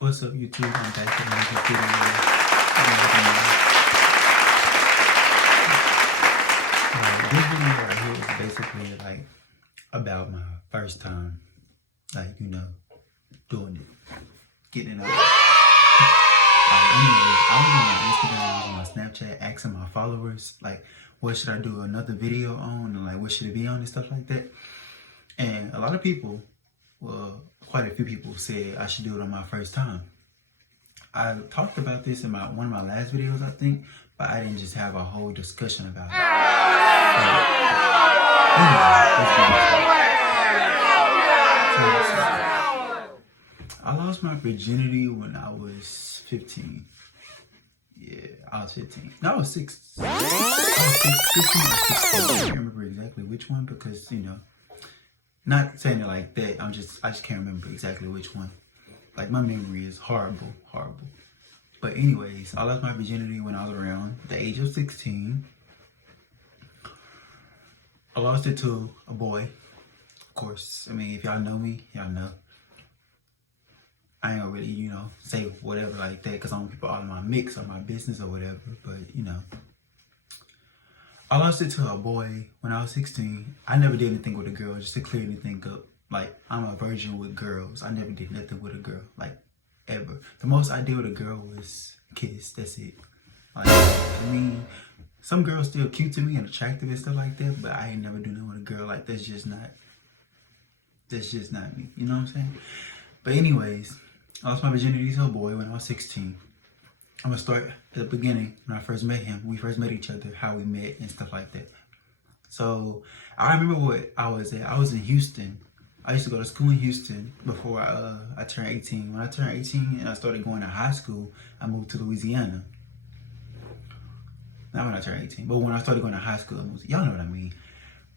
What's up, YouTube? I'm back with another video. This video right here is basically like about my first time, like, doing it, getting it out. Anyways, I was on my Instagram, I was on my Snapchat, asking my followers, like, what should I do another video on, and like, what should it be on, and stuff like that. And a lot of people, well, quite a few people said I should do it on my first time. I talked about this in one of my last videos, I think, but I didn't just have a whole discussion about it. I lost my virginity when I was 15. Yeah, I was 15. No, I was 6. I was 15 or 16. I can't remember exactly which one because, not saying it like that. I just can't remember exactly which one. Like, my memory is horrible. But anyways, I lost my virginity when I was around the age of 16. I lost it to a boy. Of course, I mean, if y'all know me, y'all know. I ain't gonna really, say whatever like that because I don't want people all in my mix or my business or whatever. But, I lost it to a boy when I was 16. I never did anything with a girl, just to clear anything up. Like, I'm a virgin with girls. I never did nothing with a girl, like, ever. The most I did with a girl was kiss. That's it. Like, I mean, some girls still cute to me and attractive and stuff like that, but I ain't never do nothing with a girl. Like, that's just not me. You know what I'm saying? But anyways, I lost my virginity to a boy when I was 16. I'm gonna start at the beginning when I first met him. We first met each other, how we met and stuff like that. So I remember what I was at. I was in Houston. I used to go to school in Houston before I turned 18. When I turned 18 and I started going to high school, I moved to Louisiana. Not when I turned 18, but when I started going to high school, y'all know what I mean.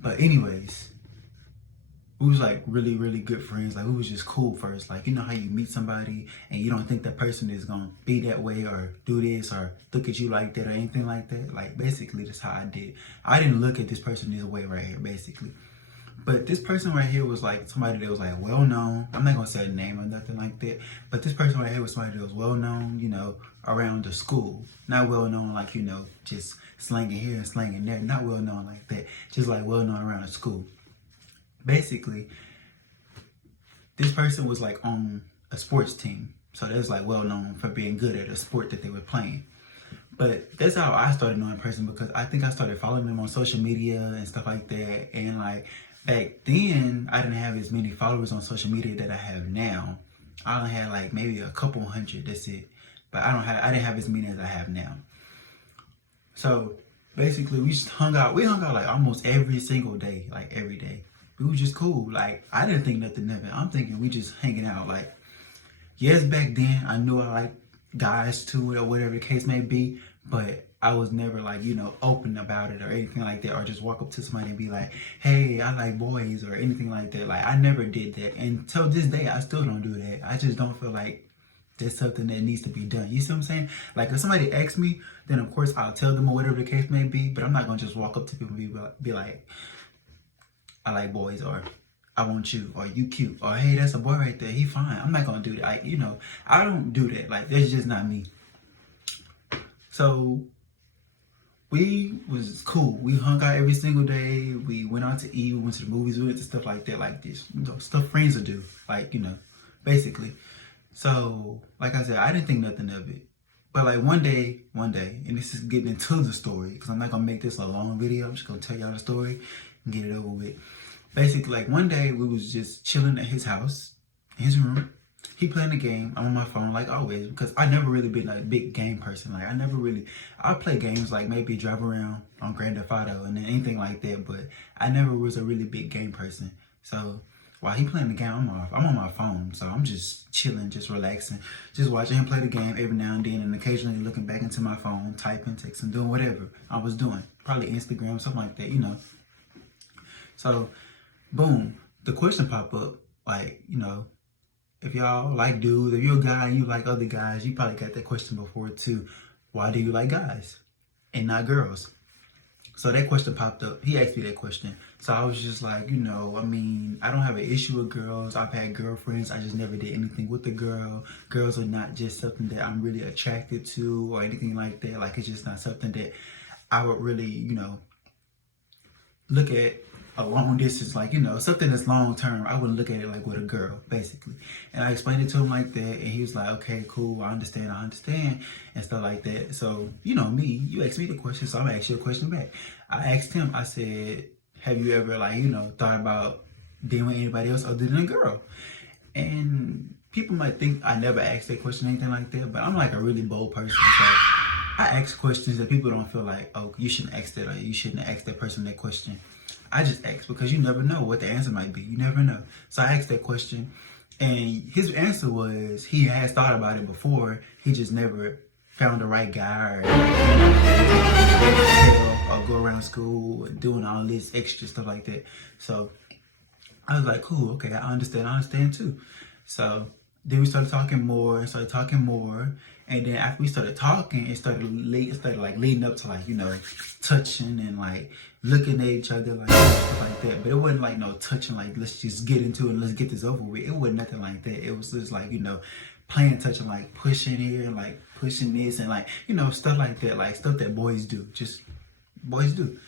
But anyways, we was like really, really good friends. Like, we was just cool first. Like, you know how you meet somebody and you don't think that person is gonna be that way or do this or look at you like that or anything like that. Like, basically, that's how I did. I didn't look at this person this way right here, basically. But this person right here was like somebody that was like well known. I'm not gonna say a name or nothing like that. But this person right here was somebody that was well known, around the school. Not well known like, just slanging here and slanging there. Not well known like that. Just like well known around the school. Basically, this person was like on a sports team. So they was like well known for being good at a sport that they were playing. But that's how I started knowing a person because I think I started following them on social media and stuff like that. And like back then, I didn't have as many followers on social media that I have now. I only had like maybe a couple hundred, that's it. But I didn't have as many as I have now. So basically we just hung out like almost every single day, like every day. We was just cool. Like, I didn't think nothing of it. I'm thinking we just hanging out. Like, yes, back then I knew I liked guys too or whatever the case may be, but I was never like, open about it or anything like that, or just walk up to somebody and be like, hey, I like boys or anything like that. Like, I never did that. And till this day, I still don't do that. I just don't feel like there's something that needs to be done. You see what I'm saying? Like, if somebody asks me, then of course I'll tell them or whatever the case may be, but I'm not gonna just walk up to people and be like, I like boys, or I want you, or you cute, or hey, that's a boy right there, he fine. I'm not gonna do that. I don't do that. Like, that's just not me. So we was cool. We hung out every single day. We went out to eat. We went to the movies. We went to stuff like that, like this, stuff friends would do, like, basically. So, like I said, I didn't think nothing of it. But like one day, and this is getting into the story, because I'm not gonna make this a long video. I'm just gonna tell y'all the story and get it over with. Basically, like one day we was just chilling at his house, in his room. He playing the game. I'm on my phone like always because I never really been like a big game person. Like, I play games like maybe drive around on Grand Theft Auto and anything like that, but I never was a really big game person. So while he playing the game, I'm on my phone. So I'm just chilling, just relaxing, just watching him play the game every now and then, and occasionally looking back into my phone, typing, texting, doing whatever I was doing. Probably Instagram, something like that, So boom, the question pop up, like, if y'all like dudes, if you're a guy and you like other guys, you probably got that question before too. Why do you like guys and not girls? So that question popped up. He asked me that question. So I was just like, I mean, I don't have an issue with girls. I've had girlfriends. I just never did anything with a girl. Girls are not just something that I'm really attracted to or anything like that. Like, it's just not something that I would really, look at a long distance, like, something that's long term. I wouldn't look at it like with a girl, basically. And I explained it to him like that, and he was like, okay, cool, I understand, and stuff like that. So, me, you asked me the question, so I'm gonna ask you a question back. I asked him, I said, have you ever, thought about being with anybody else other than a girl? And people might think I never asked that question or anything like that, but I'm like a really bold person, so I ask questions that people don't feel like, oh, you shouldn't ask that, or you shouldn't ask that person that question. I just ask because you never know what the answer might be. You never know. So I asked that question, and his answer was he has thought about it before. He just never found the right guy or go around school doing all this extra stuff like that. So I was like, cool, okay, I understand too. So then we started talking more, and then after we started talking, it started like leading up to, like, touching and like looking at each other, like, stuff like that. But it wasn't like no touching, like, let's just get into it and let's get this over with. It wasn't nothing like that. It was just like, playing touching, like pushing here and like pushing this and like, stuff like that, like stuff that boys do, just boys do.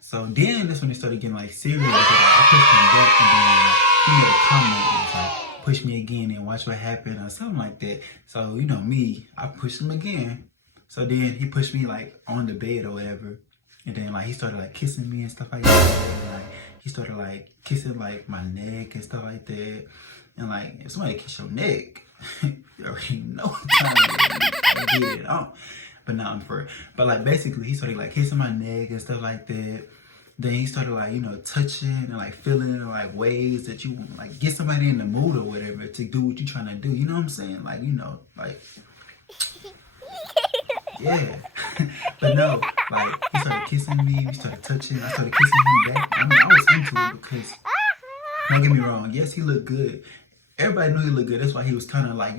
So then that's when it started getting like serious. Because I pushed him back, and then he made a comment. It was like, push me again and watch what happened or something like that. So, me, I pushed him again. So then he pushed me like on the bed or whatever. And then like he started like kissing me and stuff like that. And, like he started like kissing like my neck and stuff like that. And like if somebody kiss your neck, you already know what time to get it on. But not on for it. But like basically he started like kissing my neck and stuff like that. Then he started like, touching and like feeling in like ways that you like get somebody in the mood or whatever to do what you're trying to do. You know what I'm saying? Like, like, yeah. But no, like he started kissing me, we started touching, I started kissing him back. I mean, I was into it because, don't get me wrong, yes, he looked good. Everybody knew he looked good. That's why he was kind of like,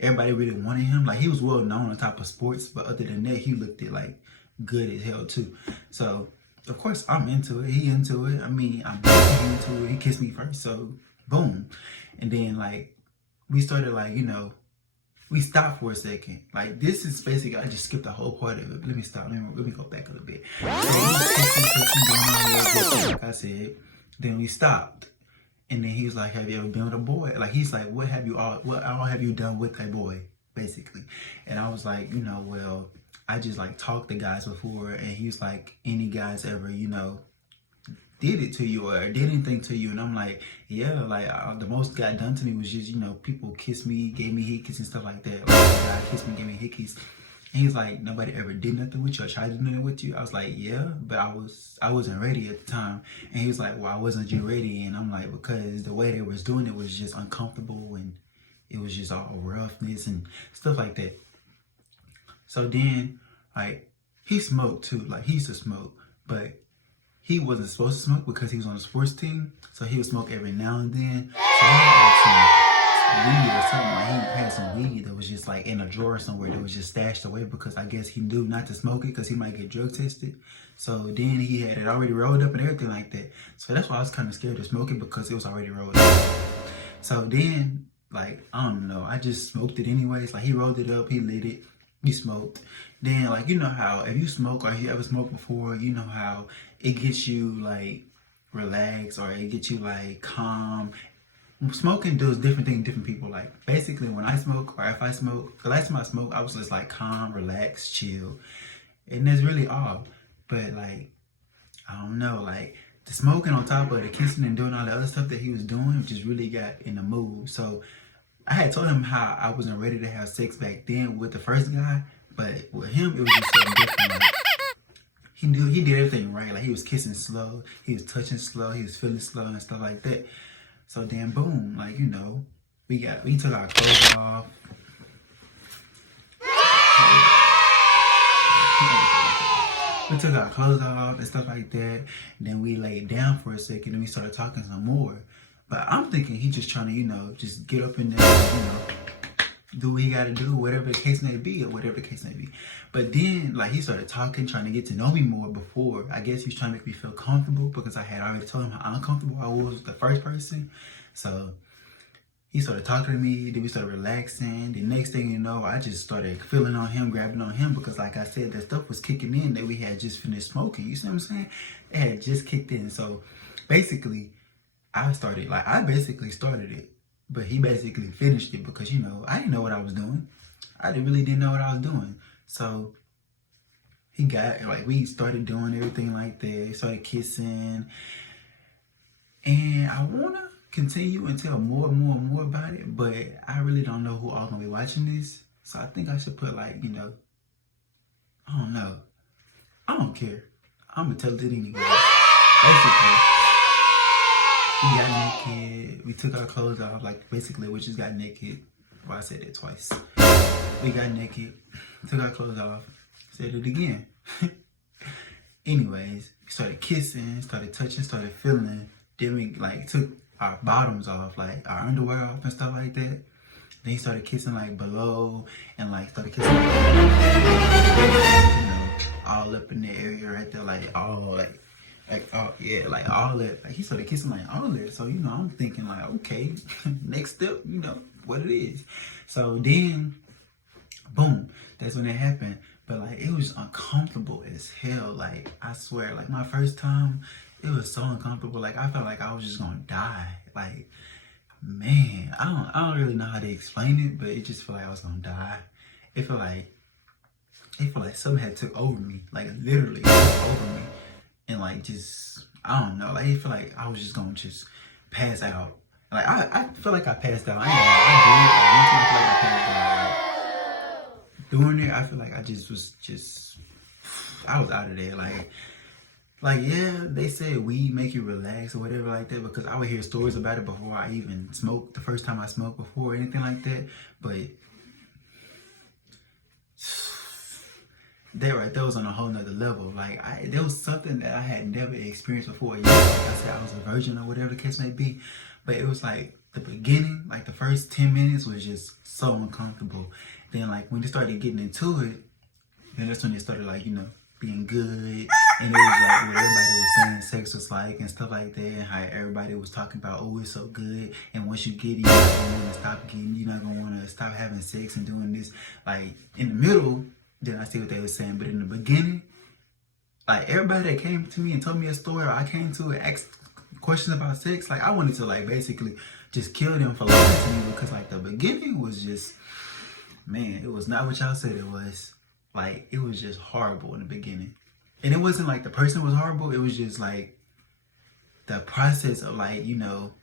everybody really wanted him. Like, he was well known on top of sports, but other than that, he looked it like good as hell too. So of course, I'm into it. He into it. I mean, I'm into it. He kissed me first, so boom. And then like we started like, we stopped for a second. Like, this is basically, I just skipped the whole part of it. Let me stop. Let me go back a little bit. So like I said, then we stopped. And then he was like, have you ever been with a boy? Like, he's like, what all have you done with a boy, basically? And I was like, well, I just like talked to guys before. And he was like, any guys ever, did it to you or did anything to you? And I'm like, yeah, like the most got done to me was just, people kiss me, gave me hickeys and stuff like that. Like, a guy kissed me, gave me hickeys. And he's like, nobody ever did nothing with you or tried to do nothing with you? I was like, yeah, but I wasn't ready at the time. And he was like, well, I wasn't just ready. And I'm like, because the way they was doing it was just uncomfortable and it was just all roughness and stuff like that. So then, like, he smoked too. Like, he used to smoke, but he wasn't supposed to smoke because he was on the sports team. So he would smoke every now and then. So he had some weed or something. Like, he had some weed that was just like in a drawer somewhere that was just stashed away because I guess he knew not to smoke it because he might get drug tested. So then he had it already rolled up and everything like that. So that's why I was kind of scared to smoke it because it was already rolled up. So then, like, I don't know, I just smoked it anyways. Like, he rolled it up, he lit it, he smoked. Then, like, you know how if you smoke or if you ever smoked before, you know how it gets you like relaxed or it gets you like calm. Smoking does different things to different people. Like, basically when I smoke or if I smoke, the last time I smoked, I was just like calm, relaxed, chill. And that's really all. But like, I don't know, like the smoking on top of the kissing and doing all the other stuff that he was doing just really got in the mood. So I had told him how I wasn't ready to have sex back then with the first guy, but with him it was just something different. Like, he did everything right. Like, he was kissing slow, he was touching slow, he was feeling slow and stuff like that. So then boom, like, we took our clothes off. We took our clothes off and stuff like that. And then we laid down for a second and we started talking some more. But I'm thinking he just trying to, just get up in there, do what he got to do, whatever the case may be, or whatever the case may be. But then, like, he started talking, trying to get to know me more before. I guess he was trying to make me feel comfortable because I had already told him how uncomfortable I was with the first person. So he started talking to me, then we started relaxing. The next thing you know, I just started feeling on him, grabbing on him because, like I said, that stuff was kicking in that we had just finished smoking. You see what I'm saying? It had just kicked in. So basically, I basically started it. But he basically finished it because, you know, I didn't know what I was doing. I really didn't know what I was doing. So he got, like, we started doing everything like that. Started kissing. And I want to continue and tell more and more and more about it. But I really don't know who all going to be watching this. So I think I should put, like, you know, I don't know. I don't care. I'm going to tell it anyway. Basically, we got naked. We took our clothes off. Like, basically, we just got naked. Well, I said it twice. We got naked. Took our clothes off. Said it again. Anyways, we started kissing, started touching, started feeling. Then we, like, took our bottoms off, like, our underwear off and stuff like that. Then he started kissing, like, below. And, like, started kissing, like, you know, all up in the area right there. Like, all, oh yeah, like all that. Like, he started kissing like all that. So, you know, I'm thinking like, okay, next step, you know, what it is. So then, boom, that's when it happened. But like, it was uncomfortable as hell. Like, I swear, like my first time, it was so uncomfortable. Like, I felt like I was just gonna die. Like, man, I don't really know how to explain it, but it just felt like I was gonna die. It felt like something had took over me. Like, literally took over me. And like, just, I don't know, like, I feel like I was just gonna just pass out. Like, I feel like I passed out. I did. Like, doing it, I feel like I just was I was out of there. Like, yeah, they said weed make you relax or whatever like that, because I would hear stories about it before I even smoked, the first time I smoked before or anything like that. But that was on a whole nother level. Like, there was something that I had never experienced before. Like I said, I was a virgin or whatever the case may be. But it was like the beginning, like the first 10 minutes was just so uncomfortable. Then like when they started getting into it, then that's when they started like, you know, being good. And it was like what everybody was saying sex was like and stuff like that. And how everybody was talking about, oh, it's so good. And once you get it, you're not going to want to stop getting, you're not going to want to stop having sex and doing this. Like in the middle, then I see what they were saying. But in the beginning, like everybody that came to me and told me a story, or I came to and asked questions about sex, like I wanted to like basically just kill them for lying to me, because like the beginning was just, man, it was not what y'all said it was. Like, it was just horrible in the beginning. And it wasn't like the person was horrible, it was just like the process of like, you know,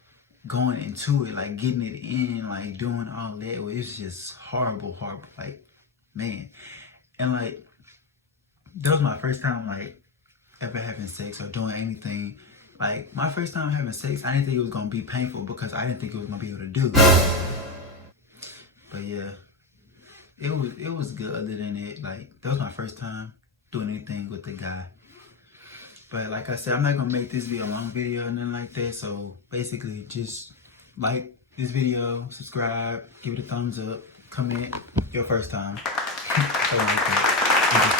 going into it, like getting it in, like doing all that, it was just horrible. Like, man. And like, that was my first time like ever having sex or doing anything. Like, my first time having sex, I didn't think it was gonna be painful because I didn't think it was gonna be able to do. But yeah, it was good. Other than it, like, that was my first time doing anything with the guy. But like I said, I'm not gonna make this video a long video or nothing like that. So basically, just like this video, subscribe, give it a thumbs up, comment your first time. So like that. And just